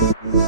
Thank you.